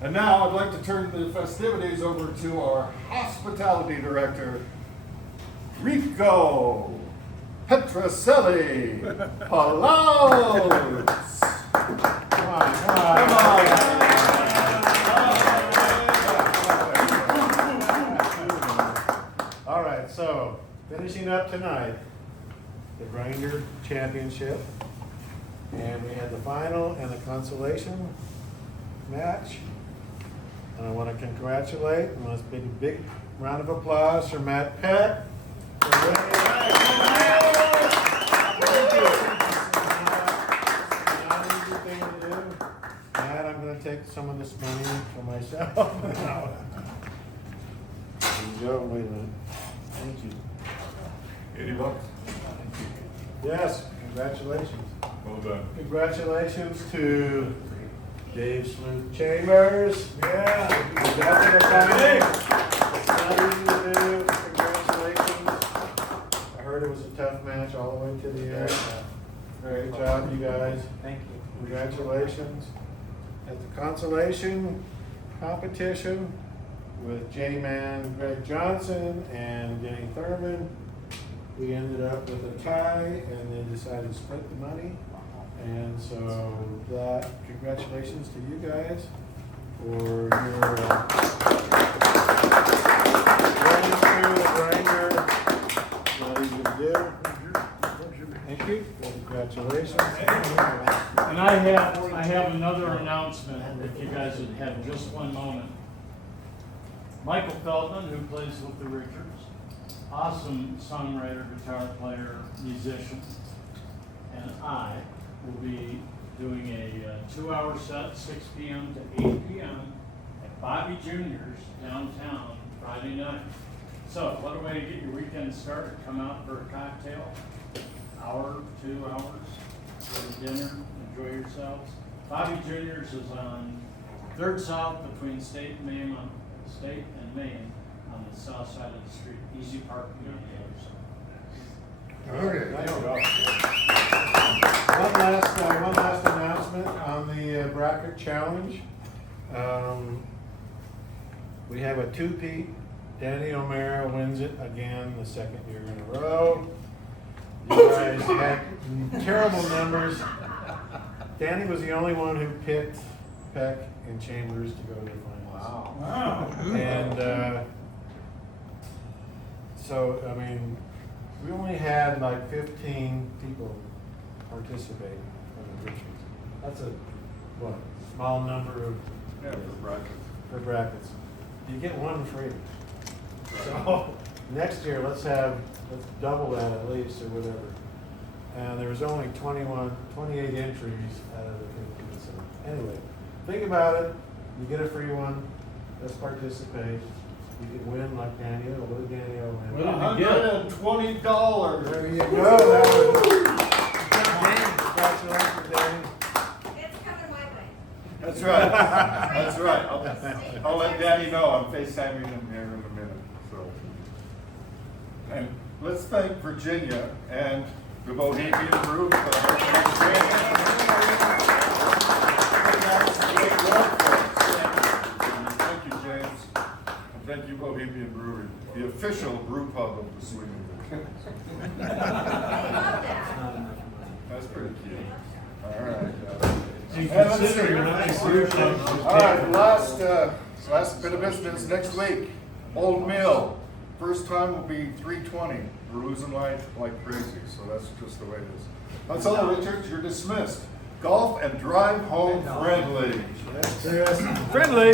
And now I'd like to turn the festivities over to our hospitality director, Rico Petroselli Plautz. Come on. All right, so finishing up tonight, the Grinder Championship. And we had the final and the consolation match. And I want to congratulate, and let's give a big round of applause for Matt Peck. For winning. Not an easy thing to do. Matt, I'm going to take some of this money for myself. There you go. Wait a minute. Thank you. $80. Yes, congratulations. Well done. Congratulations to Dave Sleuth Chambers. Yeah. We got to the final. It's not easy to do. Congratulations. I heard it was a tough match all the way to the end. Great job, you guys. Thank you. Congratulations. At the consolation competition with J-Man Greg Johnson and Denny Thurman, we ended up with a tie and then decided to split the money. And so that, congratulations to you guys for your Grinder. Not easy to do. Thank you. Congratulations. And I have another announcement, if you guys would have just one moment. Michael Feldman, who plays with the Richards, awesome songwriter, guitar player, musician, and I will be doing a 2-hour set, 6 p.m. to 8 p.m. at Bobby Jr.'s downtown Friday night. So what a way to get your weekend started. Come out for a cocktail, hour, 2 hours, go to dinner, enjoy yourselves. Bobby Jr.'s is on 3rd South between State and Main on the south side of the street. Easy parking on the other side. Okay. One last announcement on the bracket challenge. We have a two-peat. Danny O'Mara wins it again the 2nd year in a row. You guys had terrible numbers. Danny was the only one who picked Peck and Chambers to go to the finals. Wow. And so, I mean, we only had like 15 people participate from the Richards. That's a, what, small number of, Yeah, for brackets. You get one free. So, next year, let's double that at least, or whatever. And there was only 28 entries out of the 15, so, anyway, think about it. You get a free one. Let's participate. You can win like Daniel. What did Daniel win? $120. There you go. Congratulations, Danny. It's coming my way. That's right. That's right. I'll let Danny know. I'm FaceTiming him here in a minute. So, and let's thank Virginia and the Bohemian Brew for the Thank you, James. And thank you, Bohemian Brewery, the official brew pub of the Swingin. That's pretty cute. All right. All right, last bit of business next week. Old Mill. First time will be 3:20. We're losing light like crazy, so that's just the way it is. That's all, Richard. You're dismissed. Golf and drive home friendly. Friendly.